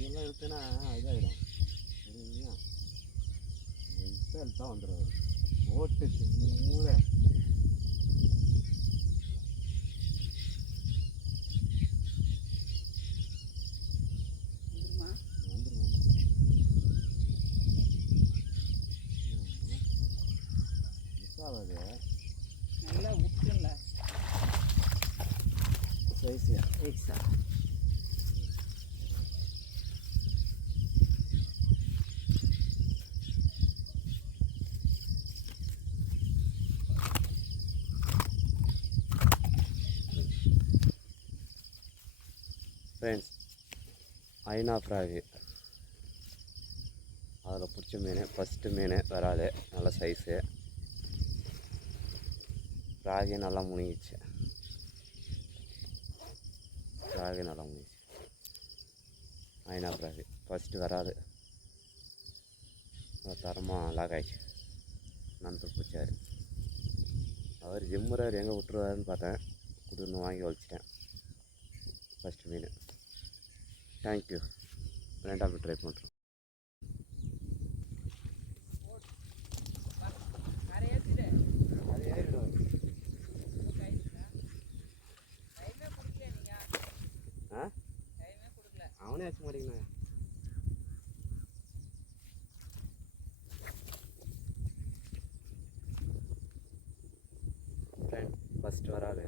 இதெல்லாம் எடுத்தேன்னா இதாகிடும் சரிங்களா. தான் வந்துடுவார் ஓட்டு மூளை நல்லா விட்டுல சைஸு எக்ஸா ஃப்ரெண்ட்ஸ் ஐநா ஃப்ராகு அதில் பிடிச்ச மீன் ஃபஸ்ட்டு மீன் வராது நல்ல சைஸு ஃப்ராகே நல்லா முழுங்கிச்சு ஐநா ஃப்ராகு ஃபஸ்ட்டு வராது தரமாக லாக் ஆகிடுச்சு நண்பர் பிடிச்சாரு அவர் ஜிம்முறார் எங்கே விட்டுருவாருன்னு பார்த்தேன் குடுன்னு வாங்கி வலிச்சிட்டேன் ஃபஸ்ட்டு மீன் தேங்க்யூ ரெண்டாவது ட்ரை பண்ணுறோம் அவனே ஆச்சு மாட்டேங்கண்ணா ஃப்ரெண்ட் ஃபஸ்ட்டு வராது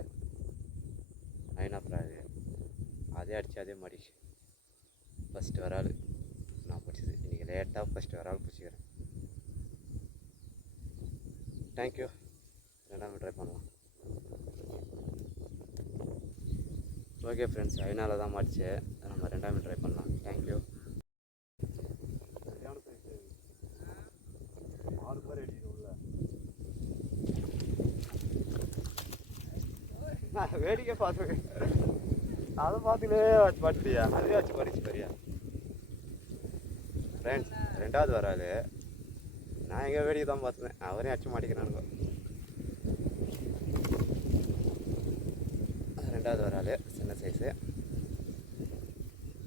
ஐநா ஃப்ராகு அதே அடிச்சு அதே மாடிச்சு ஃபஸ்ட்டு வராது நான் பிடிச்சது இன்றைக்கி லேட்டாக ஃபஸ்ட்டு வராது பிடிச்சிக்கிறேன் தேங்க்யூ ரெண்டாவது ட்ரை பண்ணலாம் ஓகே ஃப்ரெண்ட்ஸ் ஐநாவில் தான் மாடிச்சு நம்ம ரெண்டாவது ட்ரை பண்ணலாம் தேங்க்யூ வேடிக்கை பார்த்து அதை பார்த்துலே வச்சு பட்டியா அதே வச்சு படிச்சு பெரியா ஃப்ரெண்ட்ஸ் ரெண்டாவது வராது நான் எங்கே வேடிக்கை தான் பார்த்துனேன் அவரே அடிச்சு மாட்டிக்கிறானுங்க ரெண்டாவது வராது சின்ன சைஸு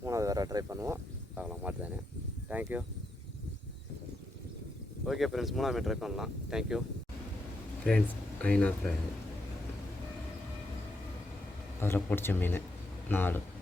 மூணாவது வர ட்ரை பண்ணுவோம் பார்க்கலாம் மாட்டுதானே தேங்க்யூ ஓகே ஃப்ரெண்ட்ஸ் மூணாவது ட்ரை பண்ணலாம் தேங்க்யூ ஃப்ரெண்ட்ஸ் ஐநா ஃப்ரை அதில் பிடிச்ச மீன் 4